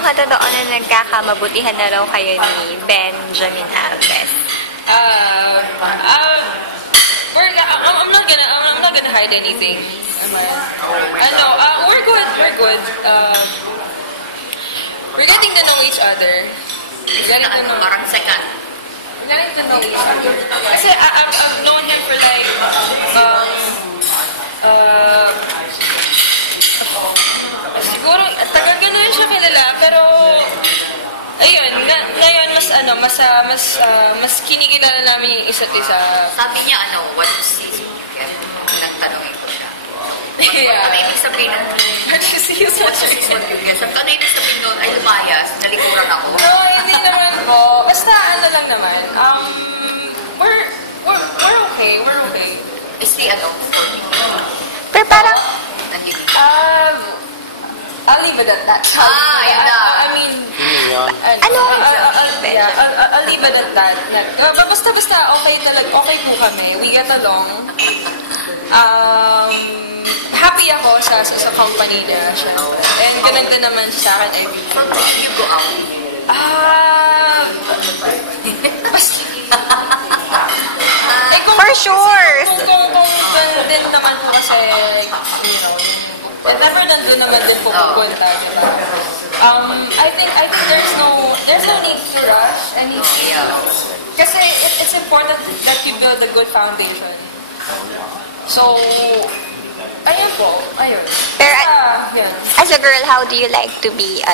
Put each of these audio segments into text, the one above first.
ka totoo na nagkakamabutihan na raw kayo ni Benjamin Alves? I'm not gonna hide anything. We're good. We're getting to know each other. Parang second. We're getting to know each other. Kasi I've known him for like, siguro, tagal ko na rin siya kilala, pero, ayun, ngayon, mas kinikilala namin yung isa't isa. Sabi niya, what to see you get? Nagtanongin ko siya. Yeah. Ano ibig sabihin ng What to see is what you get. Sabi ko, ano ibig sabihin nun? Ay, lumayas. Nalikuran ako. No, hindi naman po. Basta ano lang naman. We're okay. We're okay. Is the Pero parang... I'll leave it at that. Yun na. I mean... I'll leave it at that. Basta okay talaga. Okay po kami. We get along. Happy ako sa company niya. And ganun din naman sa akin. For when you go out? Basta... For sure! Kung din naman po kasi, whenever nandun naman din po pupunta, diba? I think there's no need to rush anything. Kasi it's important that you build a good foundation. So, ayun po, ayun. Pero, as a girl, how do you like to be,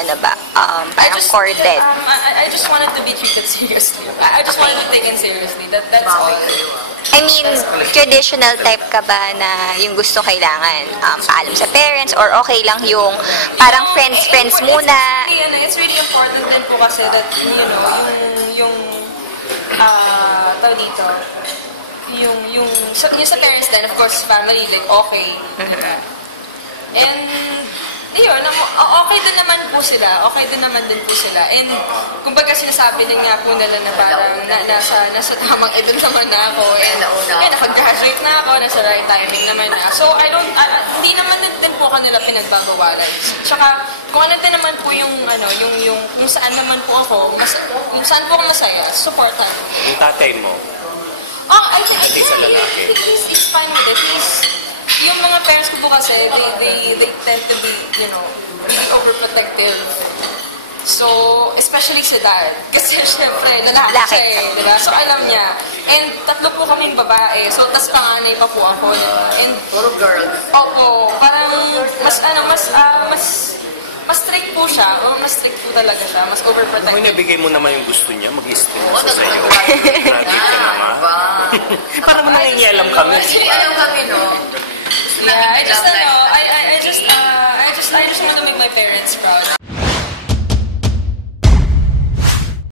parang courted? I just wanted to be treated seriously. I just wanted to be taken seriously. That's all. I mean, traditional type ka ba na yung gusto kailangan? Paalam sa parents or okay lang yung parang friends muna? It's really important din po kasi that, yung tawag dito, yung sa parents din, of course, family, like, okay. And, yun, okay din naman po sila. Okay din naman din po sila. And, kumbaga sinasabi din nga po nila na parang nasa tamang edad naman na ako. And, naka-graduate na ako, nasa right timing naman na. So, hindi naman din po kanila pinagbabawalan. Tsaka, kung ano din naman po yung kung saan naman po ako, kung saan po ako masaya, supportan. Yung tatay mo? I think he's fine with it. Yung mga parents ko po kasi, they tend to be, really overprotective. So, especially si dad. Kasi syempre, lalaki siya eh, diba? So, alam niya. And tatlo po kaming babae. So, tas panganay pa po ako, diba? And, puro girls. Opo. Parang, mas strict po siya. Mas strict po talaga siya. Mas overprotective. Kung nabigay mo naman yung gusto niya, mag-i-stream sa sa'yo. Grabe ka naman. Parang mo nangingialam kami. Alam kami, no? Yeah, I just want to make my parents proud.